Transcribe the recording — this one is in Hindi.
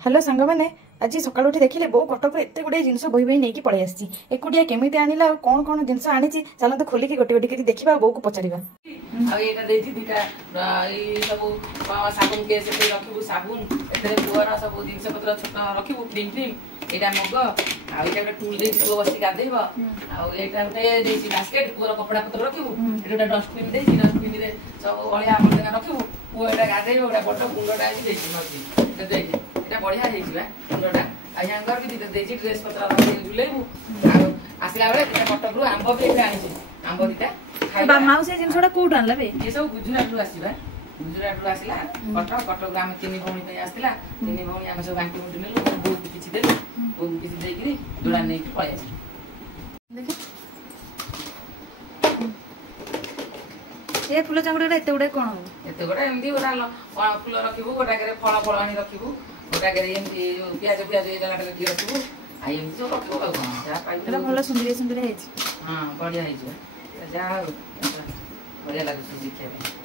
हेलो सांग मैंने आज सकाल उठी देखिले बो कटक एत गुड़े जिन बही बही नहीं पड़े आसी एकुटिया केमी आनिला कौन कौन जिन आनी चलते खोलिकी गोटे गोटे कर देखा बो को पचार साबुन केस रखू साबुन पुअर सब जिन पत्र छोट रखू क्रीम फ्रीम यहाँ मग आटा टूल बस गाधेब आटा गोटे बास्केट पुअर कपड़ा पत्र रखू ये डस्टबिन डस्टबिन सब अलिया आवर्जना रखू पुआ यहाँ गाधेब गोटे बड़ कुंडटा देख यहाँ बढ़िया कुंडटा आगे ड्रेस पत्र बुलेबू आसला बेले कटक रू आंब भी आनी आंब दीटा माउसी जिनसा कौट आनला ये सब गुजरात आसला गुजरात आसला कटक कटक आम तीन भौणी आसला तीन भौणी आम सब बांटी बुंटी नेलु बो किसी देलु बो किसी देकरी जोड़ा नहीं पळै आसी ये फूल चांगड़ा एते गुडे कोन एते गुडे एमदी गोटा फूल रखिबू गोटा करे फल फल आनी रखिबू गोटा करे एमदी प्याज प्याज ए जगह रे रखिबू आ एमदी सब रखिबू आ कोन जा पाइबू एला भलो सुंदर सुंदर हेछि हां बढ़िया हेछि जा बढ़िया लागै देखिया